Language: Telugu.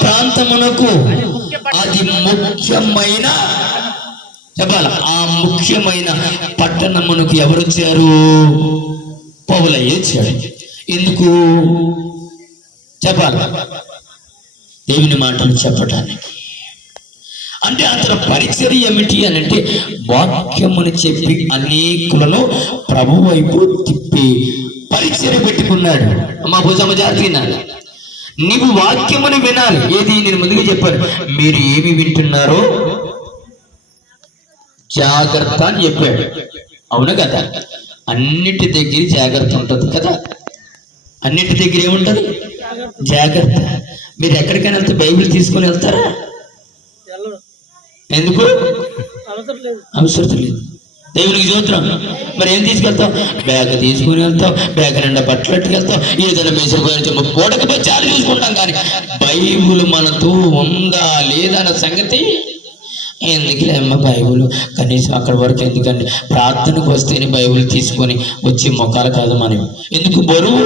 ప్రాంతమునకు అది ముఖ్యమైన, చెప్పాల, ఆ ముఖ్యమైన పట్టణమునకు ఎవరు వచ్చారు? పౌలయ్య వచ్చాడు. ఎందుకు చెప్పాలి? దేవుని మాటలు చెప్పటానికి. అంటే అతని పరిచర్య ఏమిటి అని అంటే వాక్యముని చెప్పి అనేకులను ప్రభు వైపు తిప్పి పరిచర్య పెట్టుకున్నాడు. అమ్మా భుజమ్మ జాగ్రత్త, నీవు వాక్యముని వినాలి. ఏది నేను ముందుగా చెప్పాను, మీరు ఏమి వింటున్నారో జాగ్రత్త అని చెప్పాడు. అవును కదా? అన్నిటి దగ్గర జాగ్రత్త ఉంటుంది కదా. అన్నిటి దగ్గర ఏముంటుంది? జాగ్రత్త. మీరు ఎక్కడికైనా వెళ్తే బైబిల్ తీసుకొని వెళ్తారా? ఎందుకు? అవసరం లేదు. దేవునికి స్తోత్రం. మరి ఏం తీసుకెళ్తావు? బ్యాగ్ తీసుకుని వెళ్తావు, బ్యాగ్ నిండా బట్టలు ఎట్టుకెళ్తావు, ఏదైనా మేసపోయిన పూటకపోయి చాలా చూసుకుంటాం. కానీ బైబిల్ మనతో ఉందా లేదా అన్న సంగతి ఎందుకులే అమ్మ బైబుల్ కనీసం అక్కడి వరకు ఎందుకండి, ప్రార్థనకు వస్తేనే బైబిల్ తీసుకొని వచ్చి మొక్కలు కాదు మనం. ఎందుకు బరువు?